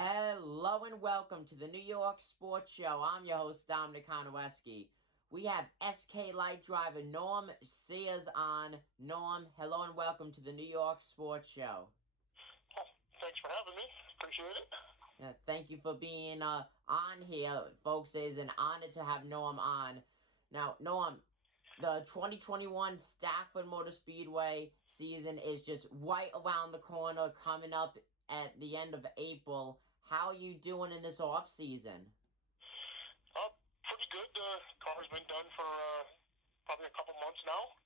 Hello and welcome to the New York Sports Show. I'm your host, Dominic Konowski. We have SK Light driver Norm Sears on. Norm, hello and welcome to the New York Sports Show. Oh, thanks for having me. Appreciate it. Yeah, thank you for being on here, folks. It is an honor to have Norm on. Now, Norm, the 2021 Stafford Motor Speedway season is just right around the corner, coming up at the end of April. How are you doing in this off season? Pretty good. The car's been done for probably a couple months now.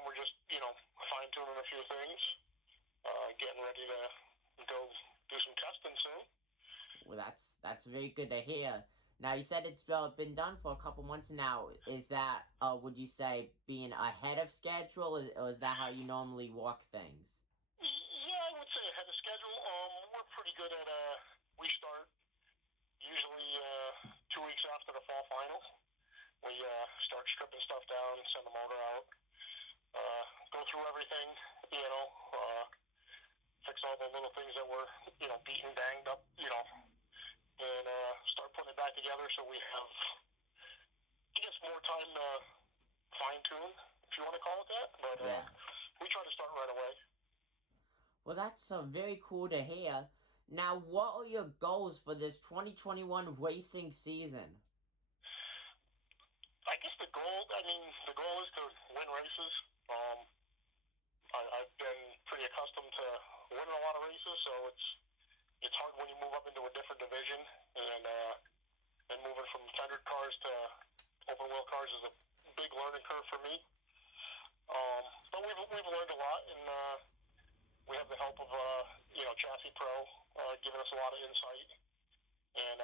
We're just, fine tuning a few things, getting ready to go do some testing soon. Well, that's very good to hear. Now, you said it's been done for a couple months now. Is that, would you say, being ahead of schedule, or is that how you normally walk things? Yeah, I would say ahead of schedule. We're pretty good at. We start usually 2 weeks after the fall final. We start stripping stuff down, send the motor out, go through everything, fix all the little things that were, beaten, banged up, and start putting it back together so we have, I guess, more time to fine tune, if you want to call it that. But Yeah. we try to start right away. Well, that's very cool to hear. Now, what are your goals for this 2021 racing season? I guess the goal is to win races. I've been pretty accustomed to winning a lot of races, so it's hard when you move up into a different division, and moving from fendered cars to open wheel cars is a big learning curve for me. But we've learned a lot, and we have the help of Chassis Pro giving us a lot of insight, and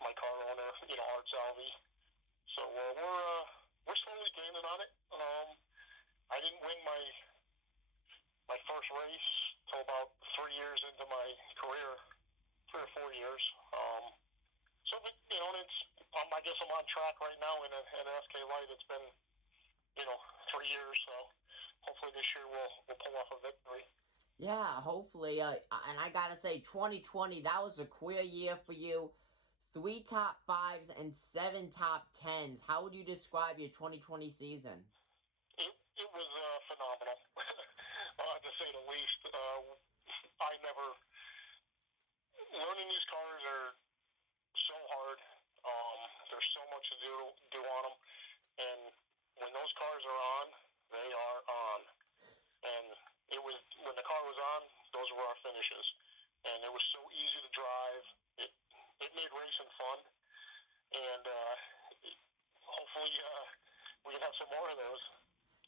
my car owner, Art Salvi. So we're slowly gaining on it. I didn't win my first race till about 3 years into my career, 3 or 4 years. But I guess I'm on track right now in an SK Light. It's been 3 years, so hopefully this year we'll pull off a victory. Yeah, hopefully. And I gotta say, 2020, that was a queer year for you. 3 top 5s and 7 top 10s. How would you describe your 2020 season? It was phenomenal, to say the least. Learning these cars are so hard. There's so much to do on them, and when those cars are on, they are on. And it was when the car was on, those were our finishes, and it was so easy to drive. It made racing fun, and hopefully we can have some more of those.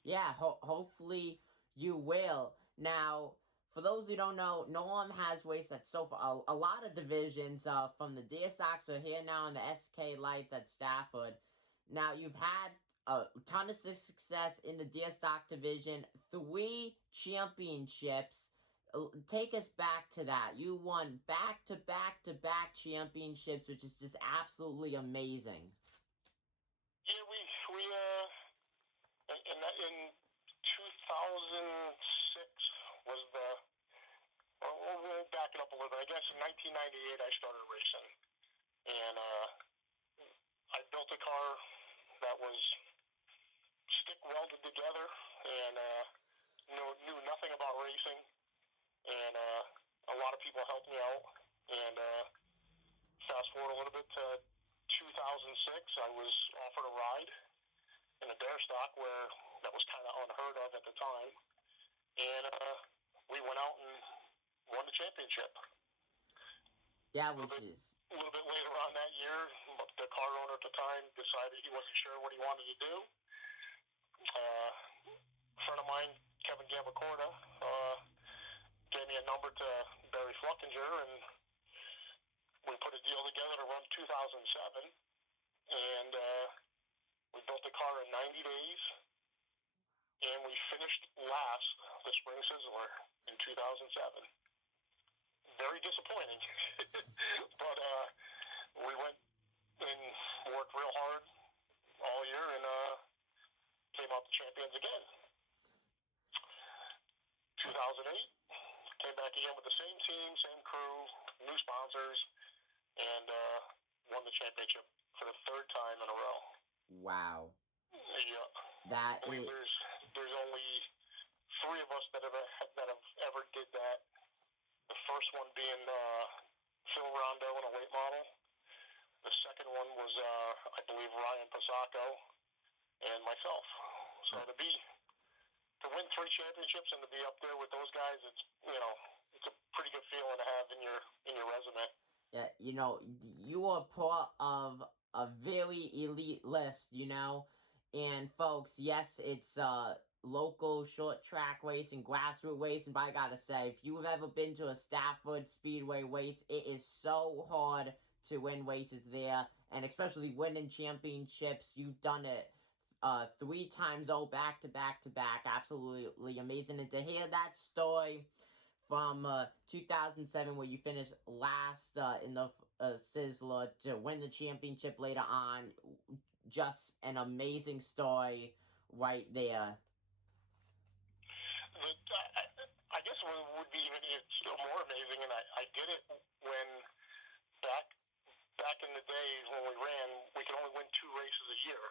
Yeah, hopefully you will. Now, for those who don't know, Norm has raced at a lot of divisions, from the Deer Sox are here now in the SK Lights at Stafford. Now, you've had a ton of success in the Deer Stock division, 3 championships. Take us back to that. You won back-to-back-to-back championships, which is just absolutely amazing. Yeah, in 2006 was we'll back it up a little bit. I guess in 1998 I started racing, and I built a car that was stick welded together, and knew nothing about racing, and a lot of people helped me out. And fast forward a little bit to 2006, I was offered a ride in a dare stock where that was kind of unheard of at the time, and we went out and won the championship. Yeah, which is A little bit later on that year, the car owner at the time decided he wasn't sure what he wanted to do. A friend of mine, Kevin Gambacorda, gave me a number to Barry Fluckinger, and we put a deal together to run 2007, and we built the car in 90 days, and we finished last, the Spring Sizzler, in 2007. Very disappointing, but we went and worked real hard all year, and came out the champions again. 2008, came back back again with the same team, same crew, new sponsors, and won the championship for the third time in a row. Wow. Yeah. That I believe is. there's only 3 of us that have ever did that. The first one being Phil Rondo in a late model. The second one was I believe Ryan Pasacco and myself. So to win 3 championships and to be up there with those guys, it's a pretty good feeling to have in your resume. Yeah, you are part of a very elite list, and folks, yes, it's local short track racing, grassroots racing, but I gotta say, if you've ever been to a Stafford Speedway race, it is so hard to win races there, and especially winning championships. You've done it 3 times, back to back to back. Absolutely amazing. And to hear that story from 2007, where you finished last in the Sizzler, to win the championship later on, just an amazing story right there. I guess what would be even still more amazing, and I did it when back in the days when we ran, we could only win 2 races a year.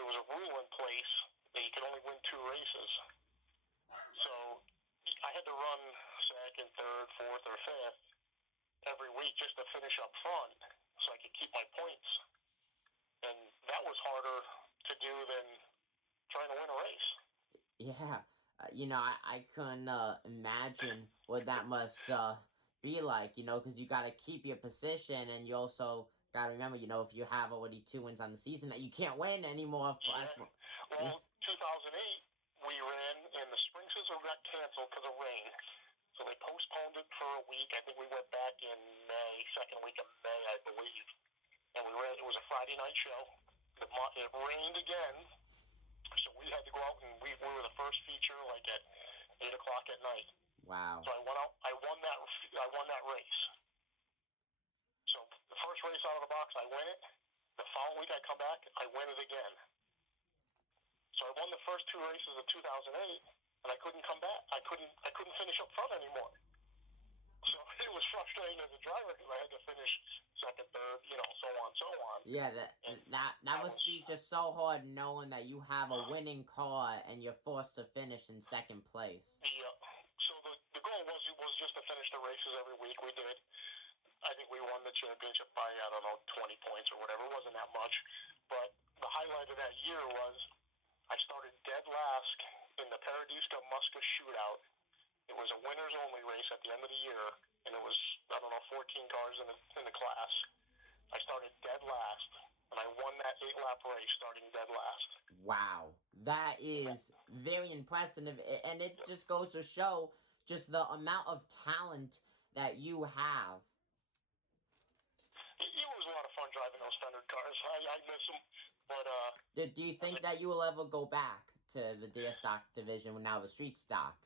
There was a rule in place that you could only win 2 races. So I had to run second, third, fourth, or fifth every week just to finish up front so I could keep my points. And that was harder to do than trying to win a race. Yeah, I couldn't imagine what that must be like, because you got to keep your position, and you also got to remember, if you have already 2 wins on the season, that you can't win anymore. Well, 2008, we ran, and the spring sizzle got canceled because of rain. So they postponed it for a week. I think we went back in May, second week of May, I believe. And we ran. It was a Friday night show. It rained again, so we had to go out, and we were the first feature, like at 8 o'clock at night. Wow. So I went out. I won that race. So the first race out of the box, I win it. The following week, I come back, I win it again. So I won the first 2 races of 2008, and I couldn't come back. I couldn't finish up front anymore. So it was frustrating as a driver because I had to finish second, third, so on. Yeah, that must be just so hard, knowing that you have a winning car and you're forced to finish in second place. Yeah. So the goal was just to finish the races every week. We did. I think we won the championship by 20 points or whatever. It wasn't that much, but the highlight of that year was I started dead last in the Paradisca Musca Shootout. It was a winners only race at the end of the year, and it was 14 cars in the class. I started dead last, and I won that 8-lap race starting dead last. Wow, that is very impressive, and it just goes to show just the amount of talent that you have. It was a lot of fun driving those standard cars. I miss them, but do you think that you will ever go back to the deer stock division now the street stocks?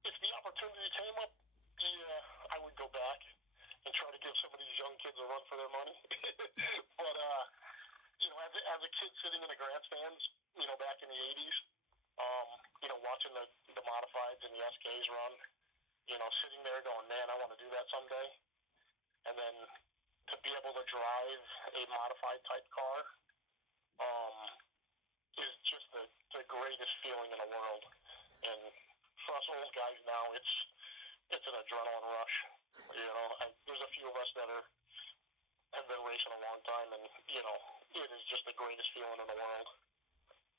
If the opportunity came up, yeah, I would go back and try to give some of these young kids a run for their money. But as a kid sitting in the grandstands, back in the '80s, watching the modifieds and the SKs run, sitting there going, man, I want to do that someday. And then to be able to drive a modified type car is just the greatest feeling in the world. And for us old guys now, it's an adrenaline rush. There's a few of us that have been racing a long time, and it is just the greatest feeling in the world.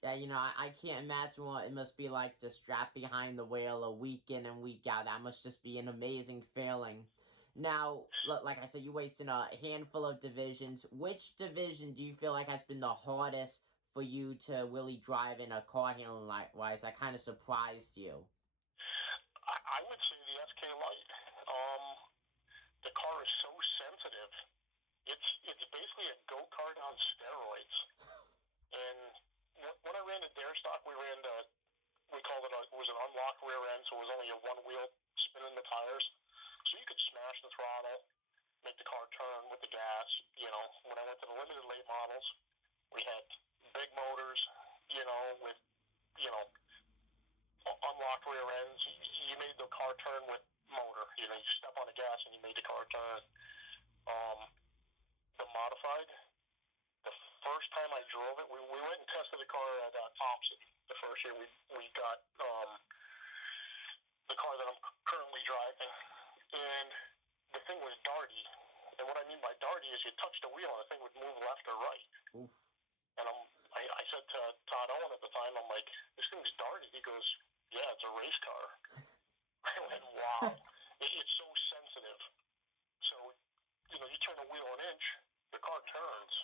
Yeah, I can't imagine what it must be like to strap behind the wheel a week in and week out. That must just be an amazing feeling. Now, like I said, you raced in a handful of divisions. Which division do you feel like has been the hardest for you to really drive in a car handling wise? That kind of surprised you. I would say the SK Light. The car is so sensitive. It's basically a go-kart on steroids. And when I ran the dare stock, we called it it was an unlocked rear end, so it was only a one wheel spinning the tires. So you could smash the throttle, make the car turn with the gas. When I went to the limited late models, we had big motors, with unlocked rear ends. You made the car turn with motor. You know, you step on the gas and you made the car turn. The modified, the first time I drove it, we went and tested the car at Thompson. The first year we got the car that I'm currently driving, and the thing was darty. And what I mean by darty is you touch the wheel and the thing would move left or right. Oof. And I said to Todd Owen at the time, I'm like, this thing's darty. He goes, yeah, it's a race car. I went, wow. It's so sensitive. So, you know, you turn the wheel an inch, the car turns.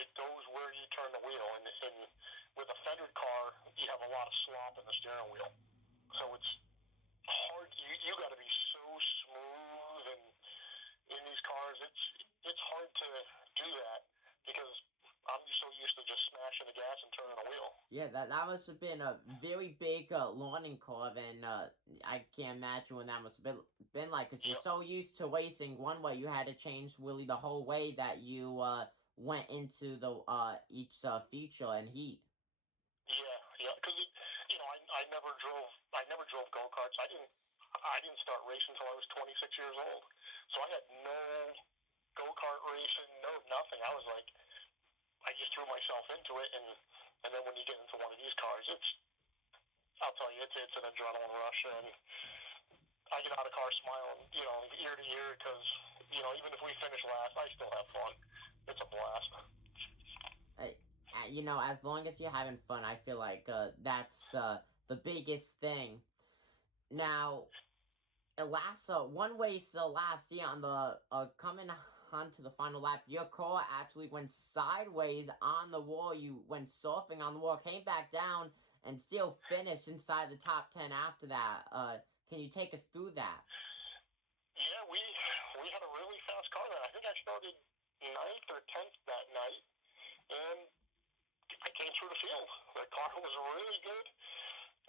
It goes where you turn the wheel. And with a fendered car, you have a lot of slop in the steering wheel. So it's hard. You got to be so smooth, and in these cars, it's hard to do that because I'm so used to just smashing the gas and turning the wheel. Yeah, that must have been a very big learning curve, and I can't imagine what that must have been like, because you're so used to racing one way, you had to change really the whole way that you went into the each feature and heat. Yeah, because you know, I never drove go-karts. I didn't start racing until I was 26 years old. So I had no go-kart racing, no nothing. I was like, I just threw myself into it, and then when you get into one of these cars, I'll tell you, it's an adrenaline rush, and I get out of the car smiling, you know, ear to ear, because, you know, even if we finish last, I still have fun. It's a blast. You know, as long as you're having fun, I feel like that's the biggest thing. Now, one race last year on the coming onto the final lap, your car actually went sideways on the wall. You went surfing on the wall, came back down, and still finished inside the top 10 after that. Can you take us through that? Yeah, we had a really fast car then. I think I started 9th or 10th that night, and I came through the field. The car was really good,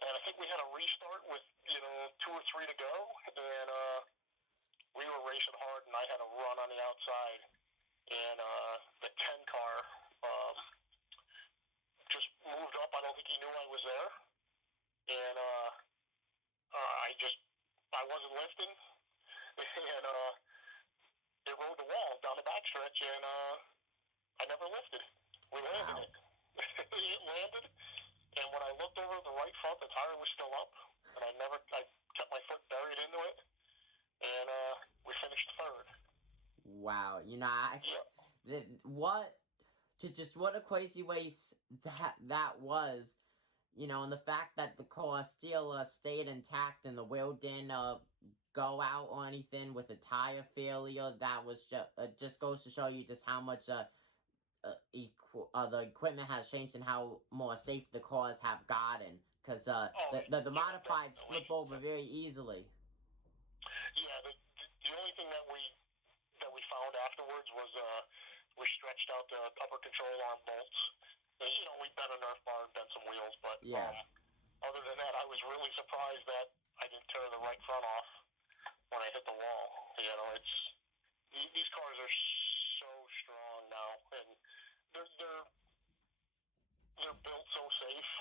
and I think we had a restart with, you know, 2 or 3 to go, and we were racing hard, and I had a run on the outside, and the 10 car just moved up. I don't think he knew I was there, and I wasn't lifting, and it rode the wall down the backstretch, and I never lifted. We landed it. It landed, and when I looked over the right front, the tire was still up, and I kept my foot buried into it, and we finished third. Wow, you know, what a crazy race that was, you know, and the fact that the car still stayed intact and the wheel didn't go out or anything with a tire failure, that was just goes to show you just how much the equipment has changed and how more safe the cars have gotten, because the modifieds flip over very easily. Yeah, the only thing that we found afterwards was we stretched out the upper control arm bolts. And, you know, we bent a Nerf bar and bent some wheels, but other than that, I was really surprised that I didn't tear the right front off when I hit the wall. You know, these cars are so strong now, and they're built so safe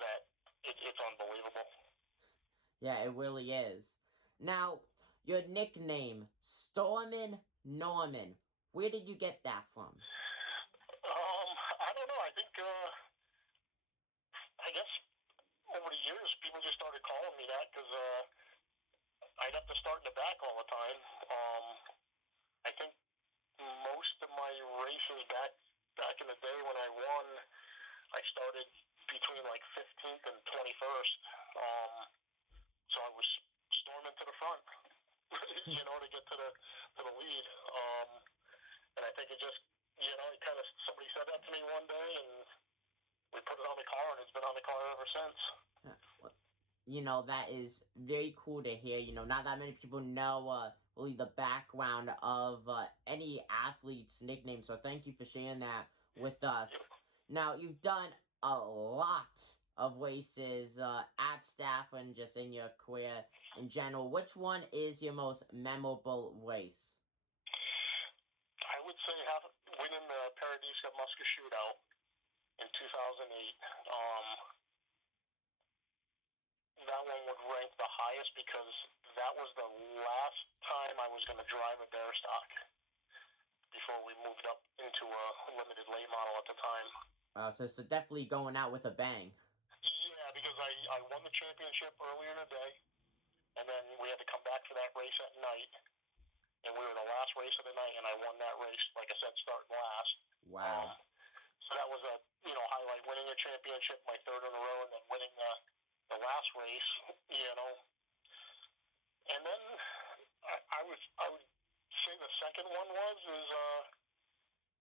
that it's unbelievable. Yeah, it really is. Now, your nickname, Stormin' Norman. Where did you get that from? I don't know. I think I guess over the years people just started calling me that because I'd have to start in the back all the time. I think most of my races back in the day when I won, I started between like 15th and 21st. So I was storming to the front, you know, to get to the lead. And I think it just, you know, it kind of, somebody said that to me one day, and we put it on the car, and it's been on the car ever since. You know, that is very cool to hear. You know, not that many people know really the background of any athlete's nickname, so thank you for sharing that with us. Now, you've done a lot of races at Stafford and just in your career in general. Which one is your most memorable race? I would say winning the Paradisca Musca Shootout in 2008. That one would rank the highest because that was the last time I was going to drive a bear stock before we moved up into a limited late model at the time. So definitely going out with a bang. Yeah, because I won the championship earlier in the day, and then we had to come back for that race at night, and we were the last race of the night, and I won that race, like I said, starting last. Wow. So that was a highlight, winning a championship, my third in a row, and then winning the last race, And then I would say the second one is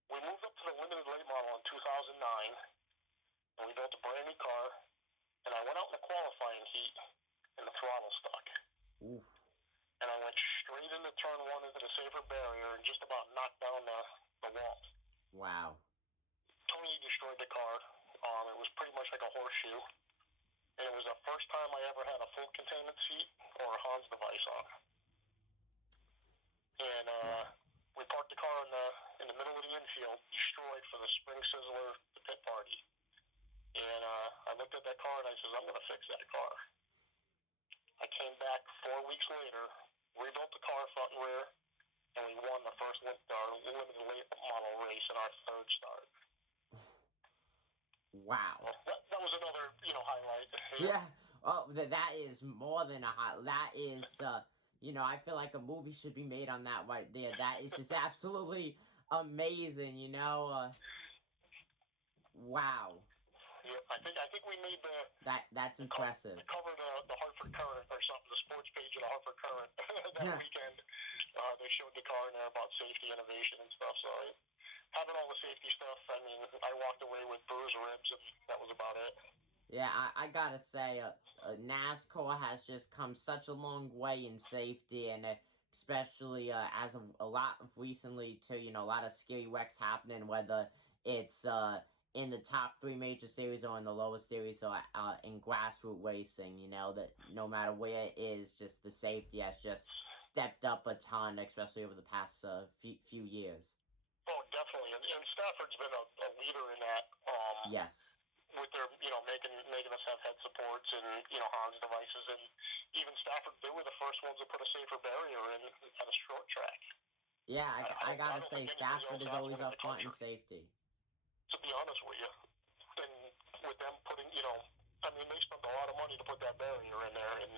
we moved up to the limited late model in 2009, and we built a brand new car, and I went out in the qualifying heat, and the throttle stuck. Oof. And I went straight into turn one into the safer barrier and just about knocked down the wall. Wow. Totally destroyed the car. It was pretty much like a horseshoe. And it was the first time I ever had a full containment seat or a Hans device on. And we parked the car in the middle of the infield, destroyed for the Spring Sizzler the pit party. And I looked at that car and I said, I'm going to fix that car. I came back 4 weeks later, rebuilt the car front and rear, and we won the first limited late model race in our third start. Wow. That was another, highlight. Yeah. Oh, that is more than a highlight. That is, I feel like a movie should be made on that right there. That is just absolutely amazing, Wow. Yeah, I think we made That's impressive. The cover of the Hartford Current or something, the sports page of the Hartford Current that weekend. They showed the car in there about safety, innovation, and stuff. So having all the safety stuff, I walked away with bruised ribs, and that was about it. Yeah, I gotta say, NASCAR has just come such a long way in safety, and especially as of a lot of recently, too, a lot of scary wrecks happening, whether it's in the top 3 major series or in the lowest series or in grassroots racing, that no matter where it is, just the safety has just stepped up a ton, especially over the past few years. Oh, definitely, and Stafford's been a leader in that. Yes. With their, making us have head supports and, Hans devices. And even Stafford, they were the first ones to put a safer barrier in at a short track. Yeah, I gotta say, Stafford is always up front in safety. To be honest with you. And with them putting, they spent a lot of money to put that barrier in there. And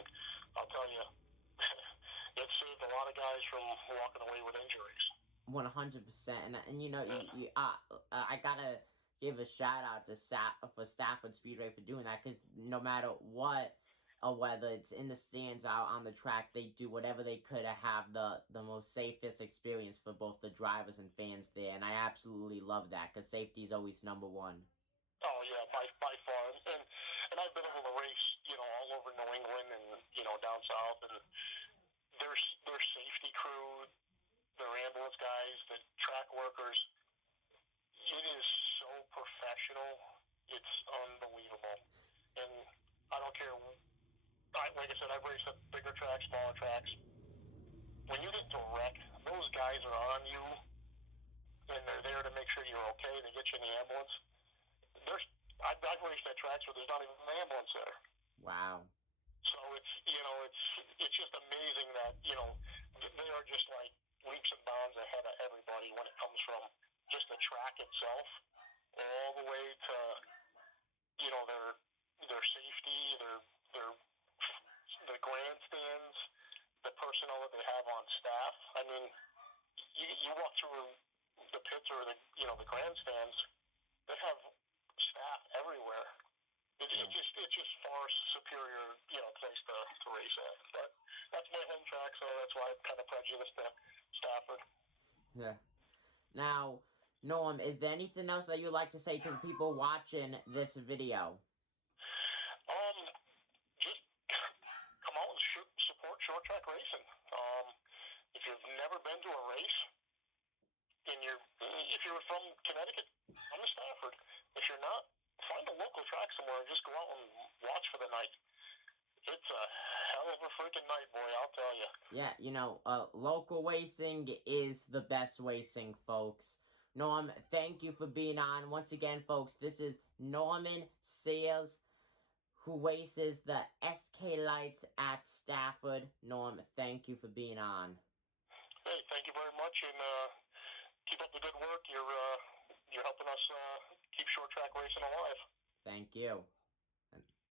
I'll tell you, it saved a lot of guys from walking away with injuries. 100%. And I gotta give a shout out to Stafford Speedway for doing that, because no matter what, or whether it's in the stands or out on the track, they do whatever they could to have the most safest experience for both the drivers and fans there, and I absolutely love that, because safety is always number one. Oh yeah, by far, and I've been able to race, all over New England and down south, and their safety crew, their ambulance guys, the track workers. It is so professional. It's unbelievable. And I don't care. Like I said, I've raced at bigger tracks, smaller tracks. When you get into a wreck, those guys are on you, and they're there to make sure you're okay. They get you in the ambulance. I've raced at tracks where there's not even an ambulance there. Wow. So it's just amazing that they are just like leaps and bounds ahead of everybody when it comes from just the track itself, all the way to their safety, their grandstands, the personnel that they have on staff. You walk through the pits or the grandstands, they have staff everywhere. It's just far superior place to race at. But that's my home track, so that's why I'm kind of prejudiced to Stafford. Yeah. Now, Norm, is there anything else that you'd like to say to the people watching this video? Just come out and support short track racing. If you've never been to a race, if you're from Connecticut, come to Stafford. If you're not, find a local track somewhere and just go out and watch for the night. It's a hell of a freaking night, boy, I'll tell you. Yeah, local racing is the best racing, folks. Norm, thank you for being on. Once again, folks, this is Norman Sears, who races the SK Lights at Stafford. Norm, thank you for being on. Hey, thank you very much, and keep up the good work. You're helping us keep short track racing alive. Thank you.